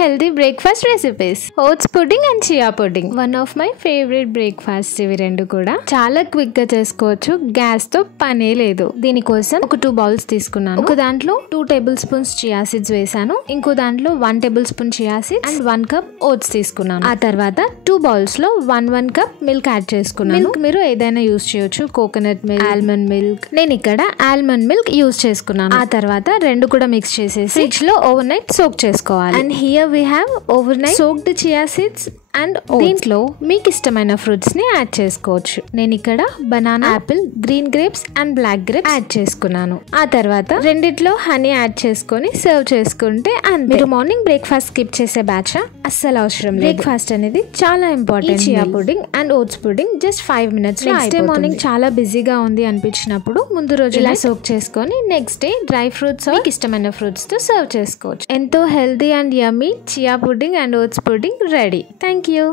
healthy breakfast recipes. Oats pudding and chia pudding. One of my favorite breakfasts ఇవి రెండు కూడా చాలా quick గా చేసుకోవచ్చు. గ్యాస్ తో పనే లేదు. దీనికోసం ఒక 2 బౌల్స్ తీసుకున్నాను. ఒక దాంట్లో 2 టేబుల్ స్పూన్స్ చియా సీడ్స్ వేసాను. ఇంకో దాంట్లో 1 tablespoon chia seeds and 1 cup oats తీసుకున్నాను. ఆ తర్వాత 2 బౌల్స్ లో 1 కప్ మిల్క్ యాడ్ చేసుకున్నాను. మిల్క్ మీరు ఏదైనా యూస్ చేయొచ్చు. Coconut milk, almond milk. నేను ఇక్కడ ఆల్మండ్ మిల్క్ యూస్ చేసుకున్నాను. ఆ తర్వాత రెండు కూడా మిక్స్ చేసేసి ఫ్రిడ్జ్ లో ఓవర్ నైట్ సోక్ చేసుకోవాలి. And here we have overnight soaked chia seeds and దీంట్లో మీకు ఇష్టమైన ఫ్రూట్స్ ని యాడ్ చేసుకోవచ్చు. నేను ఇక్కడ banana, apple, green grapes and black grapes add చేసుకున్నాను. ఆ తర్వాత రెండిట్లో హనీ యాడ్ చేసుకొని సర్వ్ చేసుకుంటే అంతే. మీరు మార్నింగ్ బ్రేక్ఫాస్ట్ స్కిప్ చేసే బ్యాచ్ అస్సలు అవసరం లేదు. బ్రేక్ఫాస్ట్ అనేది చాలా important. Chia pudding and oats pudding just 5 minutes next day morning చాలా బిజీగా ఉంది అనిపించినప్పుడు ముందు రోజు ఇలా సోక్ చేసుకొని నెక్స్ట్ డే డ్రై ఫ్రూట్స్ మీకు ఇష్టమైన ఫ్రూట్స్ తో సర్వ్ చేసుకోవచ్చు. ఎంతో healthy and yummy chia pudding and oats pudding ready. Thank you.